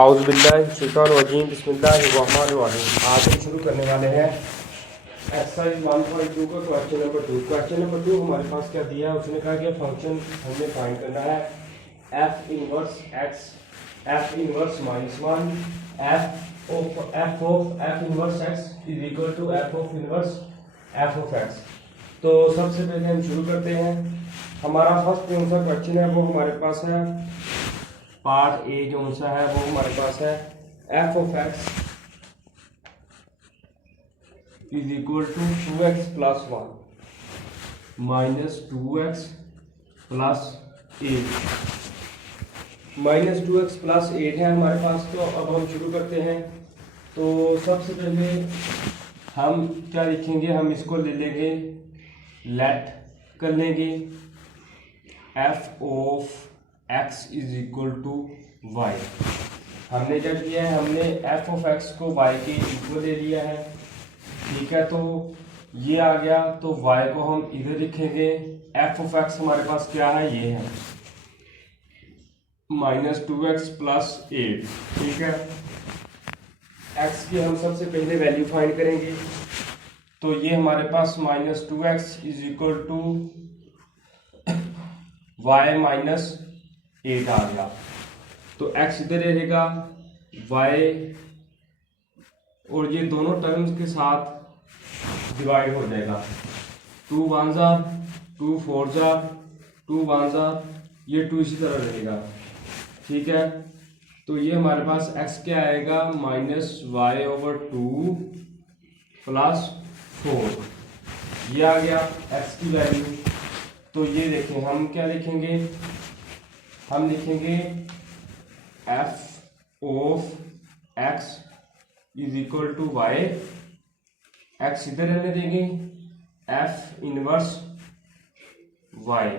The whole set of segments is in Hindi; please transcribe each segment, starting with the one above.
औज़ुबिल्लाहिमिनश्शैतानिर्रजीम बिस्मिल्लाहिर्रहमानिर्रहीम। आज हम शुरू करने वाले हैं एक्सरसाइज 1.2 का क्वेश्चन नंबर 2। क्वेश्चन नंबर 2 हमारे पास क्या दिया है, उसने कहा कि फंक्शन हमने फाइंड करना है f inverse x, f inverse minus one, f of f inverse x is equal to f of inverse f of x. तो सबसे पहले हम शुरू करते हैं। हमारा फर्स्ट कौन सा क्वेश्चन है, वो हमारे पास है पार्ट ए जो सा है वो हमारे पास है f of x is equal to 2x plus 1 minus 2x plus 8 minus 2x plus 8 है हमारे पास। तो अब हम शुरू करते हैं। तो सबसे पहले हम क्या लिखेंगे, हम इसको ले लेंगे, लेट कर लेंगे f of x is equal to y. हमने क्या किया है, हमने f ऑफ x को y के इक्वल ले लिया है, ठीक है। तो ये आ गया, तो y को हम इधर लिखेंगे। f ऑफ x हमारे पास क्या है, ये है माइनस 2x प्लस 8, ठीक है। x की हम सबसे पहले वैल्यू फाइंड करेंगे। तो ये हमारे पास minus 2x is equal to y minus 8 आ गया। तो x इधर रहेगा, y और ये दोनों टर्म्स के साथ डिवाइड हो जाएगा। 2 1 जार 2 4 जार 2 1 जार, ये 2 इसी तरह रहेगा, ठीक है। तो ये हमारे पास x क्या आएगा, माइनस वाई ओवर 2 प्लस 4, ये आ गया x की वैल्यू। तो ये देखें, हम क्या लिखेंगे, हम लिखेंगे f of x is equal to y, x इधर रहने देंगे, एफ इनवर्स वाई,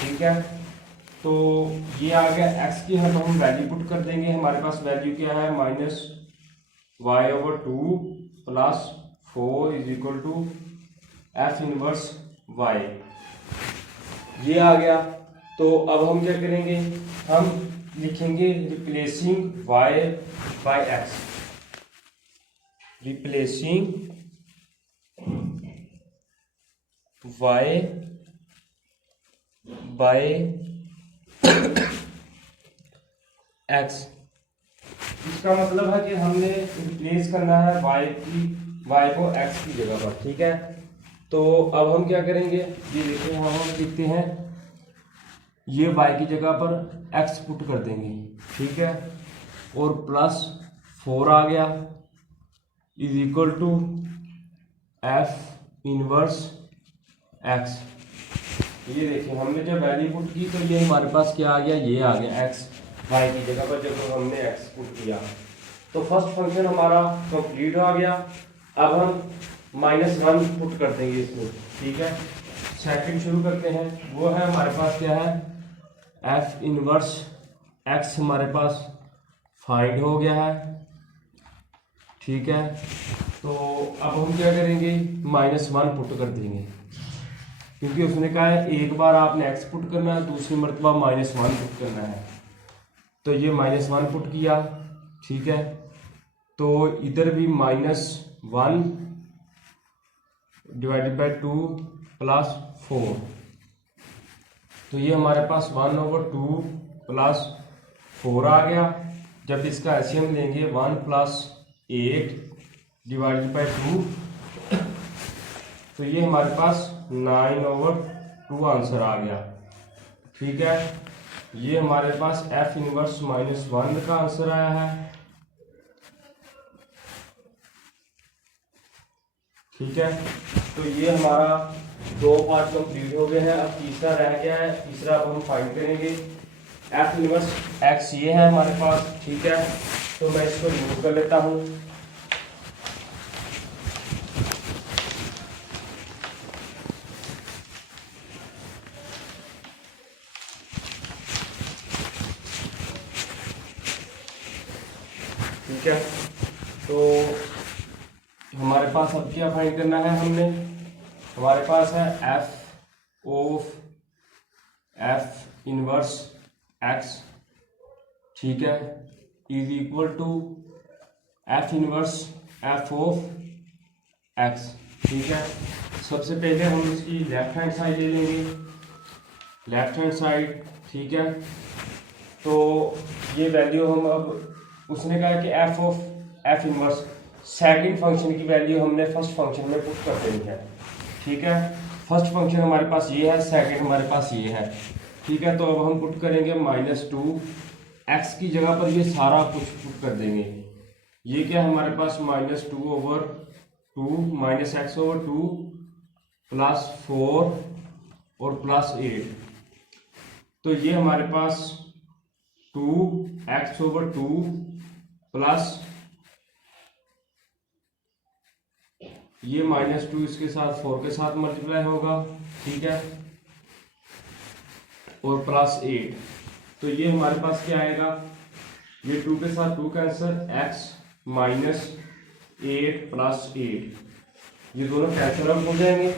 ठीक है। तो ये आ गया एक्स की, हम वैल्यू पुट कर देंगे। हमारे पास वैल्यू क्या है, minus y over 2 plus 4 is equal to f inverse y, ये आ गया। तो अब हम क्या करेंगे, हम लिखेंगे replacing y by x, replacing y by x। इसका मतलब है कि हमने रिप्लेस करना है y को x की जगह पर, ठीक है। तो अब हम क्या करेंगे, ये देखिए, हम लिखते हैं, ये y की जगह पर x पुट कर देंगे, ठीक है। और प्लस 4 आ गया is equal to f inverse x। ये देखिए, हमने जब वैल्यू पुट की तो ये हमारे पास क्या आ गया, ये आ गया x y की जगह पर जब हमने x पुट किया। तो फर्स्ट फंक्शन हमारा कंप्लीट हो गया। अब हम -1 पुट कर देंगे इसमें, ठीक है। सेकंड शुरू करते हैं, वो है हमारे पास क्या है, एफ इनवर्स एक्स हमारे पास फाइंड हो गया है, ठीक है। तो अब हम क्या करेंगे, -1 पुट कर देंगे, क्योंकि उसने कहा है एक बार आपने एक्स पुट करना है, दूसरी मरतबा -1 पुट करना है। तो ये -1 पुट किया, ठीक है। तो इधर भी -1 डिवाइडेड बाय 2 प्लस 4, तो ये हमारे पास 1 ओवर 2 प्लस 4 आ गया। जब इसका एलसीएम लेंगे 1 प्लस 8 डिवाइडेड बाय 2, तो ये हमारे पास 9 ओवर 2 आंसर आ गया, ठीक है। ये हमारे पास एफ इनवर्स -1 का आंसर आया है, ठीक है। तो ये हमारा 2 पार्ट कंप्लीट हो गए हैं। अब तीसरा रह गया है, तीसरा अब हम फाइंड करेंगे। एफ इनवर्स एक्स ये है हमारे पास, ठीक है। तो मैं इसको यूज कर लेता हूँ। ठीक है, तो हमारे पास अब क्या फाइंड करना है, हमारे पास है f of f inverse x, ठीक है, is equal to f inverse f of x. ठीक है, सबसे पहले हम इसकी लेफ्ट हैंड साइड ले लेंगे, लेफ्ट हैंड साइड। ठीक है, तो ये वैल्यू हम अब उसने कहा कि F of f inverse second function की वैल्यू हमने फर्स्ट फंक्शन में पुट कर देनी है। ठीक है, फर्स्ट फंक्शन हमारे पास ये है, सेकंड हमारे पास ये है। ठीक है, तो अब हम पुट करेंगे -2 एक्स की जगह पर ये सारा कुछ पुट कर देंगे। ये क्या है हमारे पास -2/2 -x/2 +4 और +8। तो ये हमारे पास 2x/2 प्लस ये -2 इसके साथ 4 के साथ मल्टीप्लाई होगा। ठीक है, और +8। तो ये हमारे पास क्या आएगा, ये 2 के साथ 2 कैंसिल, x -8 +8 ये दोनों कैंसिल आउट हो जाएंगे।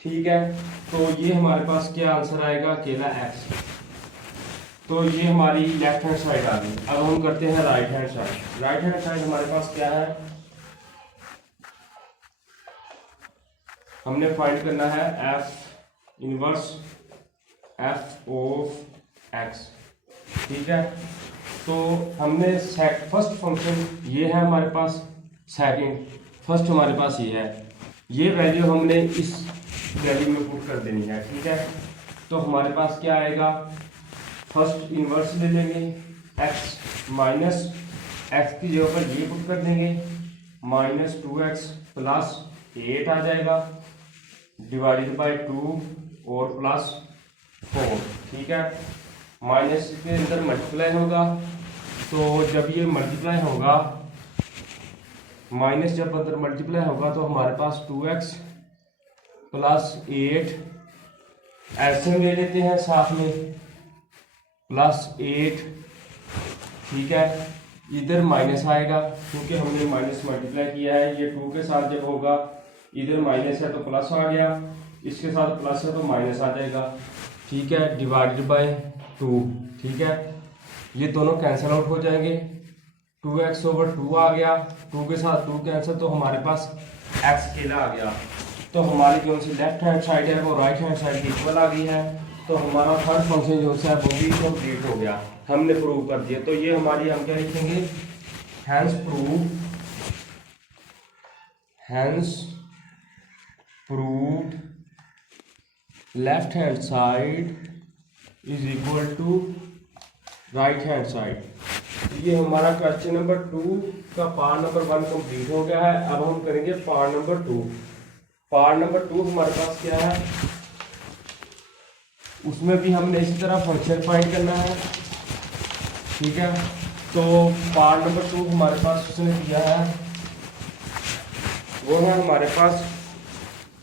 ठीक है, तो ये हमारे पास क्या आंसर आएगा, अकेला x। तो ये हमारी लेफ्ट हैंड साइड आ गई। अब हम करते हैं right hand side. Right hand side हमारे पास क्या है, हमने फाइंड करना है f inverse f of x. ठीक है, तो हमने फर्स्ट फंक्शन ये है हमारे पास, सेकंड फर्स्ट हमारे पास ये है, ये वैल्यू हमने इस वैल्यू में पुट कर देनी है। ठीक है, तो हमारे पास क्या आएगा, फर्स्ट इनवर्स ले लेंगे, x माइनस एक्स की जगह पर ये पुट कर देंगे, -2x + 8 आ जाएगा डिवाइडेड बाय 2 और +4। ठीक है, माइनस के अंदर मल्टीप्लाई होगा, तो जब ये मल्टीप्लाई होगा, माइनस जब अंदर मल्टीप्लाई होगा तो हमारे पास 2x + 8 ऐसे ले लेते हैं साथ में +8। ठीक है, इधर माइनस आएगा क्योंकि हमने माइनस मल्टीप्लाई किया है। ये 2 के साथ जब होगा, इधर माइनस है तो प्लस आ गया, इसके साथ प्लस है तो माइनस आ जाएगा। ठीक है, डिवाइडेड बाय 2। ठीक है, ये दोनों कैंसिल आउट हो जाएंगे, 2x/2 आ गया, 2 के साथ 2 कैंसिल, तो हमारे पास x अकेला आ गया। तो हमारी जो सी लेफ्ट हैंड साइड है वो राइट हैंड साइड की इक्वल आ गई है। तो हमारा थर्ड फंक्शन जो है वो भी कंप्लीट हो गया, हमने प्रूव कर दिया। तो ये हमारी, हम क्या लिखेंगे, hence proved left hand side is equal to right hand side. ये हमारा क्वेश्चन नंबर 2 का पार्ट नंबर 1 कंप्लीट हो गया है। अब हम करेंगे पार्ट नंबर 2। पार्ट नंबर 2 हमारे पास क्या है, उसमें भी हमने इसी तरह फंक्शन फाइंड करना है। ठीक है, तो पार्ट नंबर 2 हमारे पास उसने दिया है, वो है हमारे पास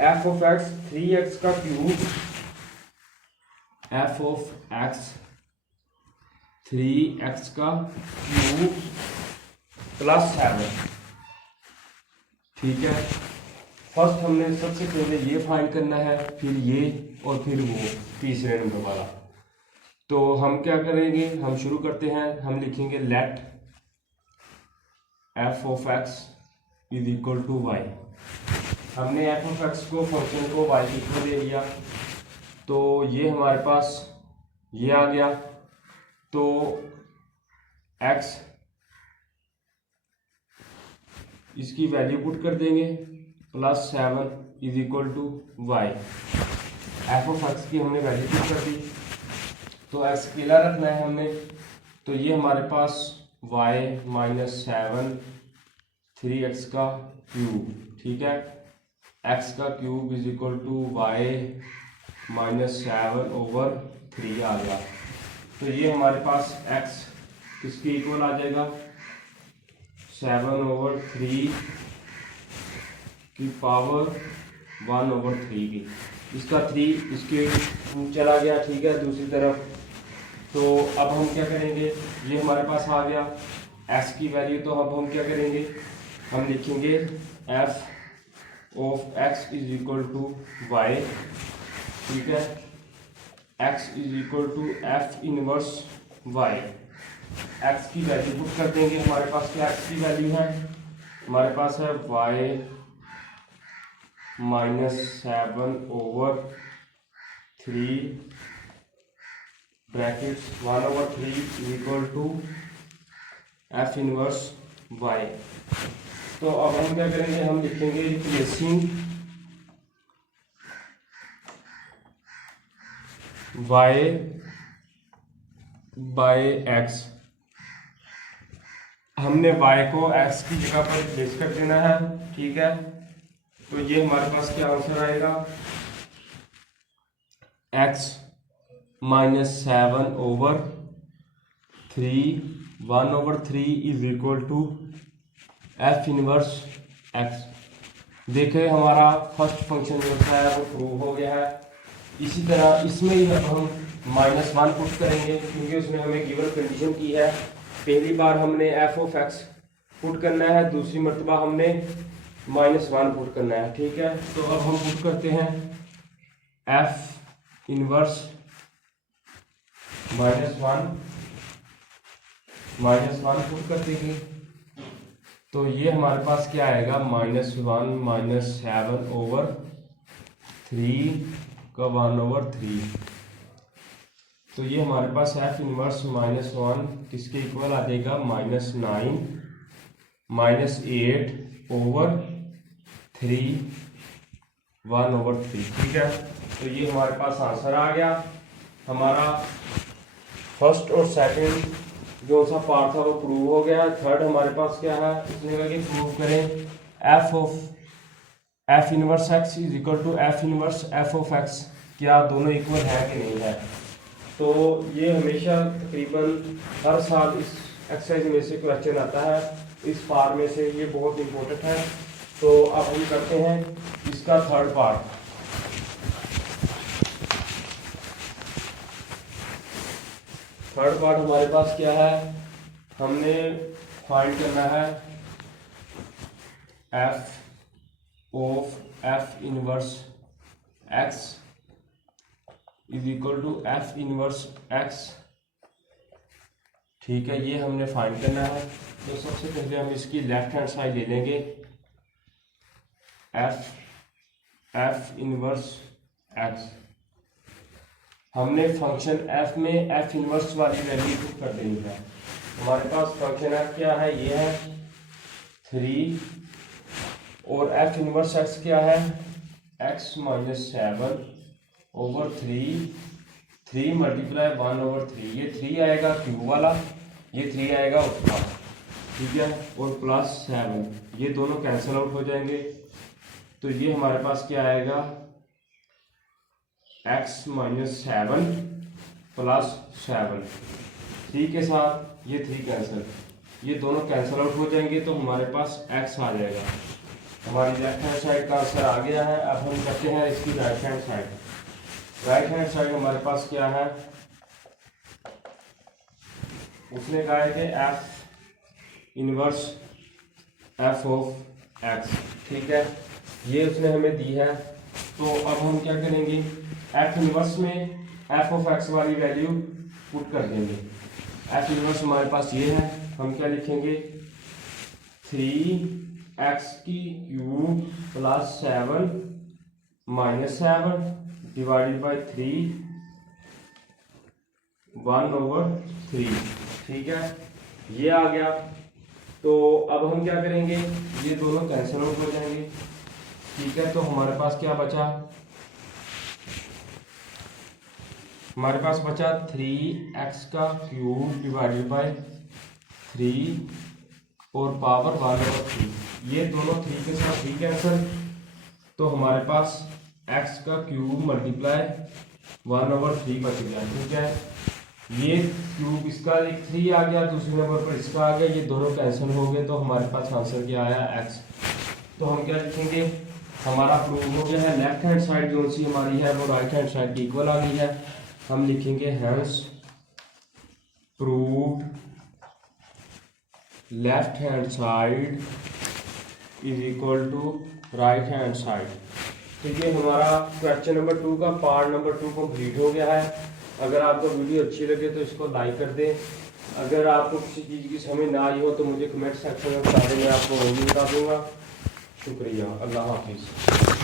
f ऑफ x 3x का cube, f of x 3x का क्यूब +7। ठीक है, फर्स्ट हमने सबसे पहले ये फाइंड करना है, फिर ये और फिर वो तीसरे नंबर वाला। तो हम क्या करेंगे, हम शुरू करते हैं, हम लिखेंगे let f of x is equal to y। हमने f ऑफ x को फंक्शन को y की इक्वल दे दिया, तो ये हमारे पास ये आ गया। तो x इसकी वैल्यू पुट कर देंगे, +7 is equal to y। f of x की हमने वैल्यू पुट कर दी, तो x अकेला रखना है हमने। तो ये हमारे पास y -7 3x का क्यूब। ठीक है, x का cube is equal to y -7/3 आ गया। तो ये हमारे पास x किसके इक्वल आ जाएगा, 7/3 की पावर 1/3 की। इसका 3 इसके चला गया। ठीक है, दूसरी तरफ। तो अब हम क्या करेंगे, ये हमारे पास आ गया x की वैल्यू। तो अब हम क्या करेंगे, हम लिखेंगे f of x is equal to y। ठीक है, x is equal to f inverse y। X की वैल्यू पुट कर देंगे। हमारे पास क्या एक्स की वैल्यू है, हमारे पास है y -7/3 brackets 1/3 equal to f inverse y. तो अब हम क्या करेंगे, हम लिखेंगे रिप्लेसिंग वाई बाय एक्स। हमने y को x की जगह पर रिप्लेस कर देना है, ठीक है। तो ये हमारे पास क्या आंसर आएगा, x -7/3 1/3 is equal to f inverse x। देखें हमारा फर्स्ट फंक्शन जो है वो प्रूव हो गया है। इसी तरह इसमें ही अब हम -1 पुट करेंगे, क्योंकि उसने हमें गिवन कंडीशन की है। पहली बार हमने एफ ऑफ एक्स पुट करना है, दूसरी मरतबा हमने -1 पुट करना है, ठीक है। तो अब हम पुट करते हैं एफ इनवर्स -1 पुट कर देंगे। तो ये हमारे पास क्या आएगा, -1 -7/3 का 1/3। तो ये हमारे पास एफ इनवर्स -1 किसके इक्वल आ जाएगा, -9 -8/3 1/3, ठीक है। तो ये हमारे पास आंसर आ गया। हमारा फर्स्ट और सेकंड जो सा पार्ट था वो प्रूव हो गया। थर्ड हमारे पास क्या है, इसने कहा कि प्रूव करें f inverse x is equal to f inverse f of x, क्या दोनों इक्वल है कि नहीं है। तो ये हमेशा तकरीबन हर साल इस एक्सरसाइज में से क्वेश्चन आता है, इस पार्ट में से, ये बहुत इंपॉर्टेंट है। तो अब हम करते हैं इसका थर्ड पार्ट। थर्ड पार्ट हमारे पास क्या है, हमने फाइंड करना है f of f inverse x is equal to f inverse x, ठीक है। ये हमने फाइंड करना है। तो सबसे पहले हम इसकी लेफ्ट हैंड साइड ले लेंगे, एफ इनवर्स एक्स। हमने फंक्शन एफ में एफ इनवर्स वाली वैल्यू पुट कर देनी है। हमारे पास फंक्शन एफ क्या है, ये है 3, और एफ इनवर्स एक्स क्या है, x -7/3 3 मल्टीप्लाई 1/3। ये 3 आएगा क्यूब वाला, ये 3 आएगा उसका, ठीक है, और +7, ये दोनों कैंसिल आउट हो जाएंगे। तो ये हमारे पास क्या आएगा, x -7 +7, 3 के साथ ये 3 कैंसिल, ये दोनों कैंसिल आउट हो जाएंगे। तो हमारे पास x आ जाएगा। हमारी लेफ्ट हैंड साइड का आंसर आ गया है। अब हम करते हैं इसकी right hand side. Right hand side हमारे पास क्या है, उसने कहा है कि F inverse f of x, ठीक है, ये उसने हमें दी है। तो अब हम क्या करेंगे, एफ इनवर्स में एफ ऑफ एक्स वाली वैल्यू पुट कर देंगे। एफ इनवर्स हमारे पास ये है, हम क्या लिखेंगे, 3x की क्यूब +7 -7 डिवाइडेड बाई 3 1/3, ठीक है, ये आ गया। तो अब हम क्या करेंगे, ये दोनों कैंसिल आउट हो जाएंगे, ठीक है। तो हमारे पास क्या बचा, हमारे पास बचा 3x का क्यूब डिवाइडेड बाई 3 और पावर 1/3, ये दोनों 3 के साथ 3 कैंसिल। तो हमारे पास x का क्यूब मल्टीप्लाई 1/3 बच गया, ठीक है। ये क्यूब इसका एक 3 आ गया, दूसरे नंबर पर इसका आ गया, ये दोनों कैंसिल हो गए। तो हमारे पास आंसर क्या आया, x। तो हम क्या लिखेंगे, हमारा प्रूव हो गया है। लेफ्ट हैंड साइड जो सी हमारी है वो राइट हैंड साइड की इक्वल आ गई है। हम लिखेंगे hence proved left hand side is equal to right hand side. ठीक है, हमारा क्वेश्चन नंबर 2 का पार्ट नंबर 2 कंप्लीट हो गया है। अगर आपको वीडियो अच्छी लगे तो इसको लाइक कर दें, अगर आपको किसी चीज़ की समझ ना आई हो तो मुझे कमेंट सेक्शन में बता दें, मैं आपको वो भी बता दूंगा। शुक्रिया, अल्लाह हाफिज़।